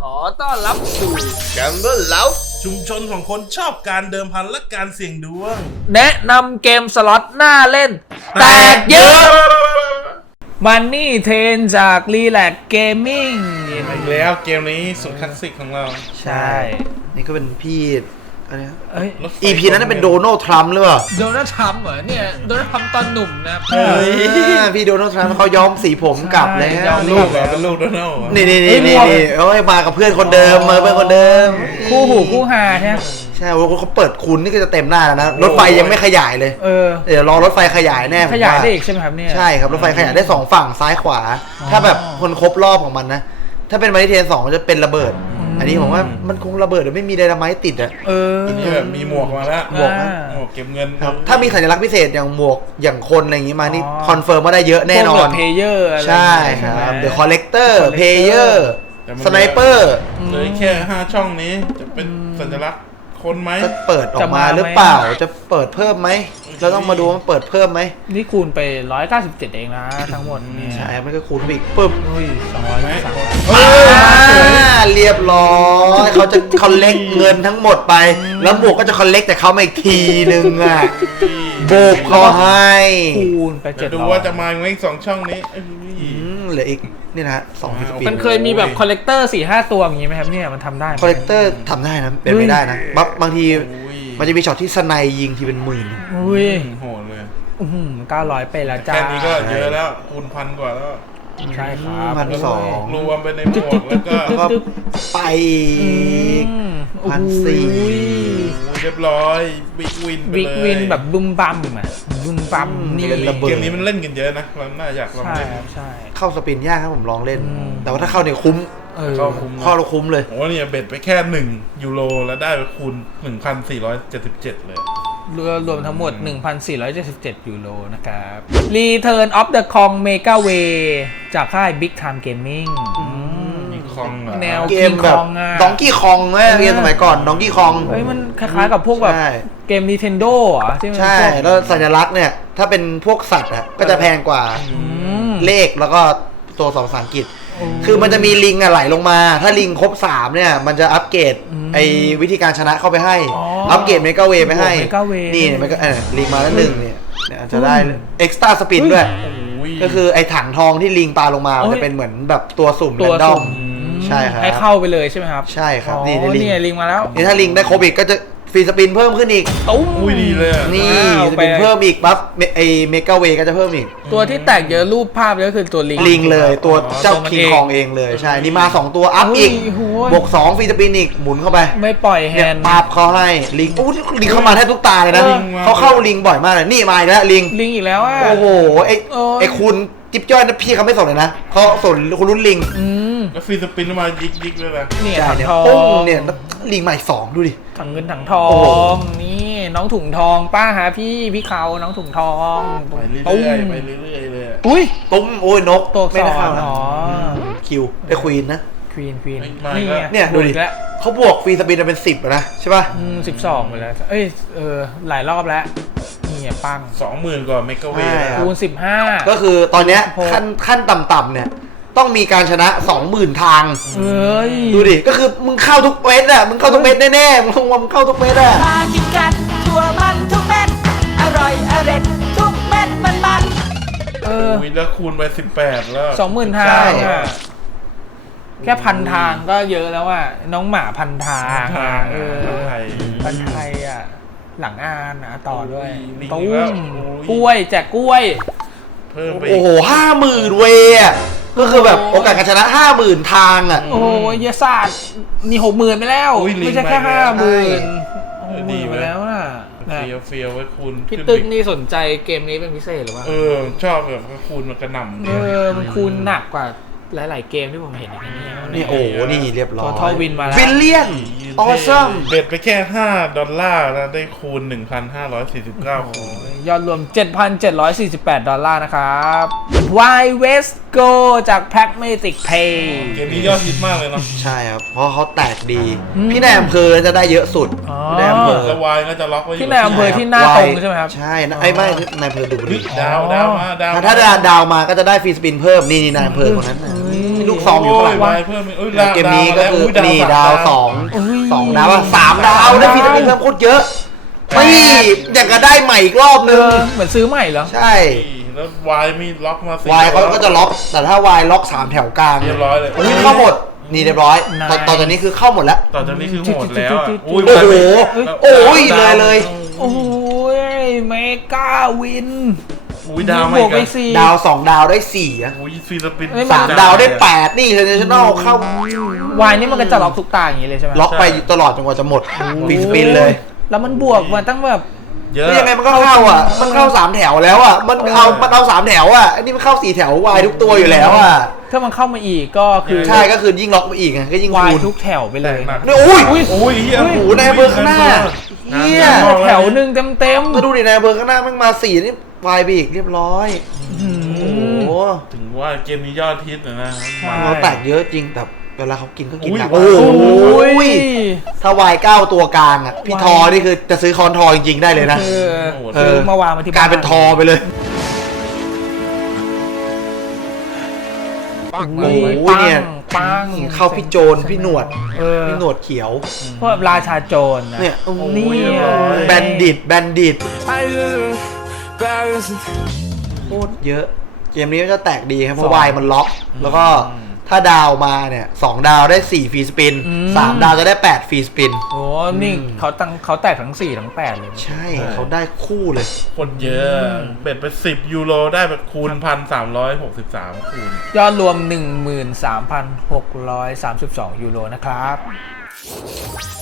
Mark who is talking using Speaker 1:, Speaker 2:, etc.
Speaker 1: อต้อนรับสู่
Speaker 2: Gamble Love
Speaker 3: ชุมชนของคนชอบการเดิมพันและการเสี่ยงดวง
Speaker 1: แนะนำเกมสล็อตน่าเล่นแตกเยอะมันนี่เทรนจากรีแลกเกมมิ่ง
Speaker 3: อีกแล้วเกมนี้สุดคลาสสิกของเรา
Speaker 1: ใช่
Speaker 2: นี่ก็เป็นพี่อันนี้
Speaker 1: เอ้ย
Speaker 2: EP นั้นเป็นโดนัลด์ทรัมป์หรือเปล่า
Speaker 1: โดนัลด์ทรัมป์เหรอเนี่ยโดนัลด์ทรัมป์ตอนหนุ่มนะ
Speaker 2: พี่โดนัลด์ทรัมป์เขาย้อมสีผมกลับแล้ว
Speaker 3: ลูกเหรอเป็นลูกโดนัลด์เหรอ
Speaker 2: นี่เอ้ยมากับเพื่อนคนเดิมมาเพื่อนคนเดิม
Speaker 1: คู่หูคู่หาใช่ไหม
Speaker 2: ใช่เขาเปิดคุณนี่ก็จะเต็มหน้าแล้วนะรถไฟยังไม่ขยายเลย เดี๋ยวรอรถไฟขยายแน่
Speaker 1: ขยายได้อีกใช่ไหมครับเนี่ย
Speaker 2: ใช่ครับรถไฟขยายได้2ฝั่งซ้ายขวา ถ้าแบบคนครบรอบของมันนะถ้าเป็นมาริเทน2มันจะเป็นระเบิด อันนี้ผมว่ามันคงระเบิดหรือไม่มีไดนาไมต์ติดอ่ะ
Speaker 3: นี่แบบมีหมวกมาแล้ว
Speaker 2: หมวกนะ
Speaker 3: หมวกเก็บเงิน
Speaker 2: ครับถ้ามีสัญลักษณ์พิเศษอย่างหมวกอย่างคนอะไรอย่างงี้มานี่คอนเฟิร์มว่าได้เยอะแน่นอน
Speaker 1: เพลเยอร์อะไร
Speaker 2: ใช่ครับเดอะคอลเลกเตอร์เพเยอร์สไนเปอร์
Speaker 3: เลยแค่5ช่องนี้จะเป็นสัญลักษณ์คนไหม
Speaker 2: จะเปิดออกมาหรือเปล่าจะเปิดเพิ่มไหมเราต้องมาดูว่าเปิดเพิ่มไหม
Speaker 1: นี่คูณไป197เองนะทั้งหมดเนี่ย
Speaker 2: ใช่ไม่ก็คูณอีกปึ๊บ
Speaker 1: อุ้ย
Speaker 3: ไหม
Speaker 2: เรียบร้อยเขาจะคอลเลกเงินทั้งหมดไป แล้วหมวกก็จะคอลเลกแต่เขามาอีกทีนึงอ่ะโบกเขาให้
Speaker 1: คูณไป700
Speaker 3: จะดูว่าจะมาไหมอีก2ช่องนี้
Speaker 2: เหลืออีกนี่นะสองสปีด
Speaker 1: มันเคยมีแบบคอลเลกเตอร์ 4-5 ตัวอย่างงี้ไหมครับเนี่ยมันทำได้ไหม
Speaker 2: คอลเลกเตอร์ทำได้นะเป็นไม่ได้นะบางทีมันจะมีช็อตที่สไนยิงทีเป็นหมื่น
Speaker 1: อุ้ย
Speaker 3: โหดเลย
Speaker 1: 900ไปแล้วจ้า
Speaker 3: แค่นี้ก็เยอะแล้วคูณ1,000 กว่าแล้ว
Speaker 1: ใช่ครับ
Speaker 2: 1,200
Speaker 3: รวมไปในหมวกแล้วก็
Speaker 2: ก็ไปอีก
Speaker 3: เรียบร้อยบิ๊กวินไป
Speaker 1: บิ๊ก
Speaker 3: เลย
Speaker 1: วินแบบบุมบัมอ่ะบุมบัมนี่
Speaker 2: เป็นระเบิด
Speaker 3: เกมนี้มันเล่นกันเยอะนะเราน่าอยากลอง
Speaker 1: ใช่
Speaker 3: เล่น
Speaker 1: ครับใช่
Speaker 2: เข้าสปินยากครับผมลองเล่น
Speaker 1: อืม
Speaker 2: แต่ว่าถ้าเข้าเนี่ยคุ้ม
Speaker 3: เข้าคุ้มนะ
Speaker 2: เข้าเราคุ้มเลย
Speaker 3: โอ้เนี่ยเบ็ดไปแค่1 ยูโรแล้วได้ไปคูณ 1,477 เลย
Speaker 1: รวมทั้งหมด 1,477 ยูโรนะครับ Return of the Kong Mega Way จากค่าย Big Time Gaming
Speaker 3: มีคองเหรอ
Speaker 1: แนว
Speaker 2: เกมแบบ
Speaker 1: King Kong อะ
Speaker 2: ดองกี้คองไหมเกมสมัยก่อนดองกี้คอง
Speaker 1: เฮ้ยมันคล้ายๆกับพวกแบบ
Speaker 2: ใช่
Speaker 1: เกม Nintendo อ่ะที่มัน
Speaker 2: ใช่
Speaker 1: พวก
Speaker 2: แล้วสัญลักษณ์เนี่ย ถ้าเป็นพวกสัตว์อ่ะก็จะแพงกว่า
Speaker 1: อืม
Speaker 2: เลขแล้วก็ตัวสองภาษาอังกฤษ คือมันจะมีลิงอะไหลลงมา ถ้าลิงครบ3เนี่ย มันจะอัปเกรดไอวิธีการชนะเข้าไปให้ อัปเกรดเมกาเวไปให้
Speaker 1: Mega Way
Speaker 2: นี่มันก็ลิงมาแล้ว1เนี่ยจะได้เอ็กซ์ตร้าสปินด้วย
Speaker 3: โอ้ย
Speaker 2: ก็คือไอถังทองที่ลิงปาลงมามันจะเป็นเหมือนแบบตัวสุ่ม
Speaker 1: ตัว
Speaker 2: แรนดอ
Speaker 1: สุ่
Speaker 2: ม
Speaker 1: ม
Speaker 2: ใช่ครับ
Speaker 1: ให้เข้าไปเลยใช่ไหมครับ
Speaker 2: ใช่ครับ
Speaker 1: อ๋อ
Speaker 2: นี่ลิง
Speaker 1: เนี่ยลิงมาแล้ว
Speaker 2: นี่ถ้าลิงได้ครบอีกก็จะฟรีสปินเพิ่มขึ้นอีก
Speaker 1: ตุ้ม
Speaker 3: อุ้ยดีเลยอะ
Speaker 2: นี่
Speaker 1: ว้าว
Speaker 2: สปินเพิ่มอีกปั๊บไอเมกาเวก็จะเพิ่มอีก
Speaker 1: ตัวที่แตกเยอะรูปภาพก็คือตัวลิง
Speaker 2: ลิงเลยตัวเจ้า
Speaker 1: ตัวมัน
Speaker 2: คิง
Speaker 1: เอง
Speaker 2: คองเองเลยใช่ นี่มา 2 ตัวอัพอีก
Speaker 1: โอ้โห
Speaker 2: บวก2ฟรีสปินอีกหมุนเข้าไป
Speaker 1: ไม่ปล่อยแฮ
Speaker 2: เนี่ย
Speaker 1: นด์
Speaker 2: ปาบเขาให้ลิงโอ้ลิงเข้ามาแทบทุกตาเลยนะ
Speaker 1: เออ
Speaker 2: เขาเข้าลิงบ่อยมากเลยนี่มาอีกแล้วลิง
Speaker 1: ลิงอีกแล้วอ่ะ
Speaker 2: โอ้โหไอ
Speaker 1: เออ
Speaker 2: ไอคุณจิ๊บจ้อยนะพี่เขาไม่สนเลยนะเขาสนคุณรุ่นลิง
Speaker 1: อืม
Speaker 3: แล้วฟรีสปินมายิกเลยนะ
Speaker 1: เนี่ย
Speaker 2: ใช่
Speaker 1: ถัง
Speaker 2: เนี่ย
Speaker 1: ทอ
Speaker 2: ปุ้ง
Speaker 1: ง
Speaker 2: เนี่ยลิงใหม่2ดูดิ
Speaker 1: ถังเงินถังทอ
Speaker 2: โอ้โห
Speaker 1: งนี่น้องถุงทองป้าหาพี่เขาน้องถุงทอง
Speaker 3: ไปเรื่
Speaker 1: ตุ้ม
Speaker 3: อยๆไปเรื่อยๆเลยอะ
Speaker 1: อุ้ย
Speaker 2: ตุ้มโอ้ยนก
Speaker 1: ตัว
Speaker 2: ไม่ได้
Speaker 1: สอ
Speaker 2: เข้าน นะ
Speaker 1: อ๋อ
Speaker 2: คิวได้ควีนนะ
Speaker 1: ควีน
Speaker 3: ไม่
Speaker 1: นี่
Speaker 3: ก็
Speaker 1: ไง
Speaker 2: เนี่ยดูดิ
Speaker 1: บวกแล้ว
Speaker 2: เขาบวกฟรีสปินเป็น10นะใช่ป่ะ
Speaker 1: 12ไปแล้วเอ้ยหลายรอบแล้วนี่ไงปัง
Speaker 3: 20,000 กว่าเมกะเวฟ
Speaker 2: ใช่ครับ
Speaker 1: คูณ15
Speaker 2: ก็คือตอนเนี้ย
Speaker 1: โอ้โห
Speaker 2: ขั้นต่ำๆเนี่ยต้องมีการชนะ 20,000 ทาง
Speaker 1: เอ้ย
Speaker 2: ดูดิ ก็คือมึงเข้าทุกเม็ดอ่ะ มึงเข้าทุกเม็ดแน่ๆ มึงเข้าทุกเม็ดอ่ะ
Speaker 4: มากินกันทั่วมันทุกเม็ด อร่อยอร่อยทุกเม็ดมัน
Speaker 3: อุ้ยแล้วคูณไป18แล้ว
Speaker 1: 20,000 ทาง
Speaker 2: ใช่
Speaker 1: อ่ะแค่1,000 ทางก็เยอะแล้วอ่ะน้องหมา1,000 ทาง
Speaker 3: ทาง
Speaker 1: อะ
Speaker 3: ไทย
Speaker 1: พันไทยอ่ะหลังอ่านนะต่อด้วย
Speaker 3: ลิง
Speaker 1: ตุ้
Speaker 3: แล้ว
Speaker 1: ม
Speaker 3: โอ้ย
Speaker 1: กล้วยแจกกล้วย
Speaker 3: เพิ่มไป
Speaker 2: โอ้โห 50,000 เวอ่ะ ก็คือแบบโอกาสการชนะ 50,000 ทางอ่ะ
Speaker 1: โอ้ยเยศาสตร์นี่60,000ไปแล้ว
Speaker 3: อุ้ยลิง
Speaker 1: ไม่ใช่แค่
Speaker 3: ไปแล้ว
Speaker 1: 50,000
Speaker 3: ดี
Speaker 1: 60,000
Speaker 3: ไหม
Speaker 1: ไปแล้วน่ะนะ
Speaker 3: เฟียวไว้คูณ
Speaker 1: พี่
Speaker 3: ขึ้น
Speaker 1: ตึก
Speaker 3: ไป
Speaker 1: นี่สนใจเกมนี้เป็นพิเศษหรือเปล่า
Speaker 3: ชอบแบบคูณมันกระหน่ำ
Speaker 1: มันคูณหนักกว่าหลาย ๆ เกมที่ผมเห็นอย่างนี้
Speaker 2: นี่โอ้โหนี่เรียบร้อย
Speaker 1: Total Win มาแล้ว
Speaker 2: วิลเลียน ออซัม
Speaker 3: เบ็ดไปแค่$5แล้วได้คูณ 1,549 คูณ
Speaker 1: ยอดรวม $7,748 นะครับ Why West Go จาก Pragmatic Pay
Speaker 3: เกมนี้ยอดฮิตมากเลยเนาะ
Speaker 2: ใช่ครับ เพราะเขาแตกดี พี่นายอำเภอจะได้เยอะสุด
Speaker 1: อ๋อ
Speaker 2: พี่นายอำเภอ
Speaker 3: แล้ววายก็จะล็อกไว้อยู่
Speaker 1: ที่นายอำเภอ ที่หน้าตรงใช่ไหมครับ
Speaker 2: ใช่นะไอ้ไม่นายอำเภอดูบุรี
Speaker 3: ดาวมา
Speaker 2: ถ้าดาวมาก็จะได้ฟรีสปินเพิ่ม นี่นายอำเภอคนนั้นน่ะดูลูกซองอยู่ข้างหลัง
Speaker 3: วายเพิ่มอีกเอ้ย
Speaker 2: เกมนี้ก็คือ
Speaker 3: ดาว
Speaker 2: นี่
Speaker 3: มาแล้
Speaker 2: ดาว
Speaker 3: ย
Speaker 2: สองดาวอะ3 ดาวได้ฟีดเพิ่มโคตรเยอะนี่อยากจะได้ใหม่อีกรอบนึง
Speaker 1: เหมือนซื้อใหม่เหรอ
Speaker 2: ใช่
Speaker 3: แล้ววายมีล็อกมา4
Speaker 2: วายเขาก็จะล็อก แต่ถ้าวายล็อก3 แถวกลาง
Speaker 3: เรียบร้อยเลย
Speaker 2: อุ้ยเข้าหมดนี่เรียบร้อย
Speaker 1: นาย
Speaker 2: ตอนนี้คือเข้าหมดแล้ว
Speaker 3: ต่อจากนี้คือโหมดแล้วอะ
Speaker 1: โอ้
Speaker 2: โอ้โห
Speaker 3: แล้ว
Speaker 2: โอ้ยเลย
Speaker 1: โอ้ยเมกาวิน
Speaker 3: อุ้ยดาว
Speaker 1: บ
Speaker 3: มา
Speaker 1: ว
Speaker 3: อี
Speaker 1: ก
Speaker 3: ก
Speaker 1: ไป
Speaker 3: อะ
Speaker 1: 4
Speaker 2: ดาว2 ดาวได้4อะ
Speaker 3: อุ้ยฟิลิปปินส์
Speaker 1: เอ้ย
Speaker 2: 3 ดาวได้ 8นี่เทอร์เนชั่นแนลเข้าว
Speaker 1: ายนี่มันก็จะล็อกทุกตาอย่างนี้เลยใช่ไหม
Speaker 2: ล็อกไปตลอดจนกว่าจะหมดฟรีสปินเลย
Speaker 1: แล้วมันบวกมาตั้งแบบ
Speaker 3: เยอะ
Speaker 2: นี่ยังไงมันก็เข้าอ่ะ มันเข้า3 แถวแล้วอ่ะ มันเอา3 แถวอ่ะอันนี้มันเข้า4 แถววายทุกตัวอยู่แล้วอ่ะ
Speaker 1: ถ้ามันเข้ามาอีกก็คือ
Speaker 2: ใช่ก็คือยิ่งล็อกไปอีกไงก็ยิ่ง
Speaker 1: วาย
Speaker 2: คูณ
Speaker 1: ทุกแถวไปเลย
Speaker 2: นี่โอ้ย
Speaker 3: โอ้ยเฮีย
Speaker 2: โอ้โหนายอำเภอข้างหน้าเหี้ย
Speaker 1: แถวหนึ่งเต็ม
Speaker 2: ก็ดูดินายอำเภอข้างหน้ามันมา4นี่วายไปอีกเรียบร้อย
Speaker 1: ๆอืม
Speaker 2: โอ้โห
Speaker 3: ถึงว่าเกมนี้ยอดฮิตนะ
Speaker 1: ใช่
Speaker 2: เราแตกเยอะจริงแต่เวลาเขากินก็กินหนัก
Speaker 3: อุ้
Speaker 2: โอ้
Speaker 3: ย
Speaker 2: โห
Speaker 1: โอ้ย
Speaker 2: ถ้าวาย9 ตัวกลางอ่ะพี่ทอนี่คือจะซื้อคอนทอจริงๆได้เลยนะ
Speaker 1: คือ
Speaker 2: เอ
Speaker 1: คือ
Speaker 2: อ
Speaker 1: มาวางมาที่
Speaker 2: กลายเป็นทอไปเลย
Speaker 1: ปัง
Speaker 2: โอ้โหเนี่ย
Speaker 1: ปัง
Speaker 2: เข้าพี่โจนพี่หนวด
Speaker 1: เออ
Speaker 2: พี่หนวดเขียว
Speaker 1: เพราะแบบราชาโจรนะ
Speaker 2: เนี่ย
Speaker 1: นี่
Speaker 2: แบนดิตโคตรเยอะ เกมนี้ก็จะแตกดีครับเพราะวายมันล็อก แล้วก็ถ้าดาวมาเนี่ย2 ดาวได้4 ฟรีสปิน 3 ดาวจะได้8 ฟรีสปิน
Speaker 1: โอ้นี่เขาแตกทั้ง4ทั้ง8เลย
Speaker 2: ใช่เขาได้คู่เลย
Speaker 3: คนเยอะ เบ็ดไป10 ยูโรได้แบบคูณ 1,363 คูณ
Speaker 1: ยอดรวม 13,632 ยูโรนะครับ